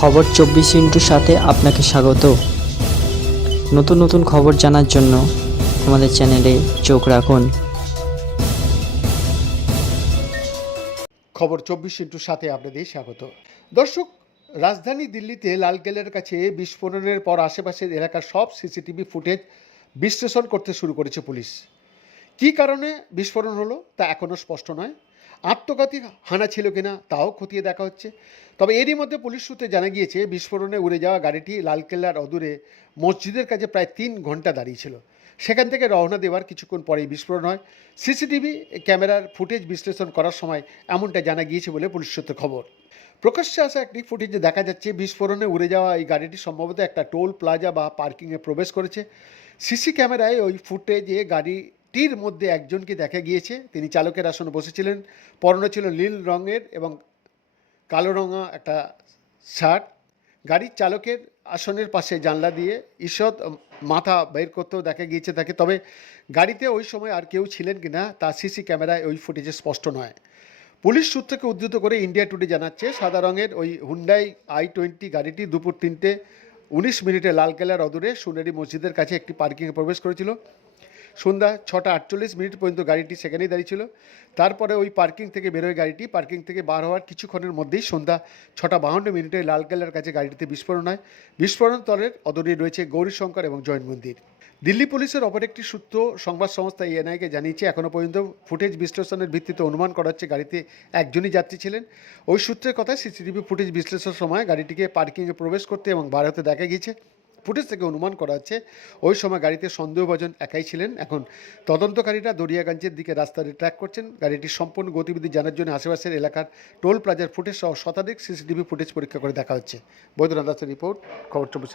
খবর চব্বিশ ইন্টুর সাথে আপনাকে স্বাগত। নতুন নতুন খবর জানার জন্য আমাদের চ্যানেলে চোখ রাখুন। খবর চব্বিশ ইন্টুর সাথে আপনাদের স্বাগত। দর্শক, রাজধানী দিল্লিতে লালকেল্লার কাছে বিস্ফোরণের পর আশেপাশের এলাকার সব সিসিটিভি ফুটেজ বিশ্লেষণ করতে শুরু করেছে পুলিশ। কী কারণে বিস্ফোরণ হলো তা এখনও স্পষ্ট নয়। আত্মঘাতী হানা ছিল কিনা তাও খতিয়ে দেখা হচ্ছে। তবে এরই মধ্যে পুলিশ সূত্রে জানা গিয়েছে, বিস্ফোরণে উড়ে যাওয়া গাড়িটি লালকেল্লার অদূরে মসজিদের কাছে প্রায় তিন ঘণ্টা দাঁড়িয়েছিল সেখান থেকে রওনা দেওয়ার কিছুক্ষণ পরেই বিস্ফোরণ হয়। সিসিটিভি ক্যামেরার ফুটেজ বিশ্লেষণ করার সময় এমনটা জানা গিয়েছে বলে পুলিশ সূত্রে খবর। প্রকাশ্যে আসা একটি ফুটেজে দেখা যাচ্ছে, বিস্ফোরণে উড়ে যাওয়া এই গাড়িটি সম্ভবত একটা টোল প্লাজা বা পার্কিংয়ে প্রবেশ করেছে। সিসি ক্যামেরায় ওই ফুটেজে গাড়িটির মধ্যে একজনকে দেখা গিয়েছে। তিনি চালকের আসনে বসেছিলেন। পরনে ছিল নীল রঙের এবং কালো রঙা একটা শার্ট। গাড়ির চালকের আসনের পাশে জানলা দিয়ে ঈষৎ মাথা বের করতেও দেখা গিয়েছে তাকে। তবে গাড়িতে ওই সময় আর কেউ ছিলেন কিনা তা সিসি ক্যামেরায় ওই ফুটেজে স্পষ্ট নয়। পুলিশ সূত্রকে উদ্ধৃত করে ইন্ডিয়া টুডে জানাচ্ছে, সাদা রঙের ওই হুন্ডাই আই টোয়েন্টি গাড়িটি দুপুর তিনটে উনিশ মিনিটে লালকেল্লার অদূরে সোনারি মসজিদের কাছে একটি পার্কিংয়ে প্রবেশ করেছিল। সন্ধ্যা ছটা আটচল্লিশ মিনিট পর্যন্ত গাড়িটি সেখানেই দাঁড়িয়েছিল তারপরে ওই পার্কিং থেকে বেরোয় গাড়িটি পার্কিং থেকে বার হওয়ার কিছুক্ষণের মধ্যেই সন্ধ্যা ছটা বাহান্ন মিনিটে লালকেল্লার কাছে গাড়িটিতে বিস্ফোরণ হয়। বিস্ফোরণ তলের অদূরে রয়েছে গৌরীশঙ্কর এবং জৈন মন্দির। দিল্লি পুলিশের অপর একটি সূত্র সংবাদ সংস্থা এনআইকে জানিয়েছে, এখনও পর্যন্ত ফুটেজ বিশ্লেষণের ভিত্তিতে অনুমান করা হচ্ছে গাড়িতে একজনই যাত্রী ছিলেন। ওই সূত্রের কথায় সিসিটিভি ফুটেজ বিশ্লেষণের সময় গাড়িটিকে পার্কিংয়ে প্রবেশ করতে এবং বার হতে দেখা গিয়েছে। ফুটেজ থেকে অনুমান করা হচ্ছে, ওই সময় গাড়িতে সন্দেহভাজন একাই ছিলেন। এখন তদন্তকারীরা দরিয়াগঞ্জের দিকে রাস্তাটি ট্র্যাক করছেন। গাড়িটির সম্পূর্ণ গতিবিধি জানার জন্য আশেপাশের এলাকার টোল প্লাজার ফুটেজ সহ শতাধিক সিসিটিভি ফুটেজ পরীক্ষা করে দেখা হচ্ছে। বৈদ্যনাথ দাসের রিপোর্ট, খবর চব্বিশ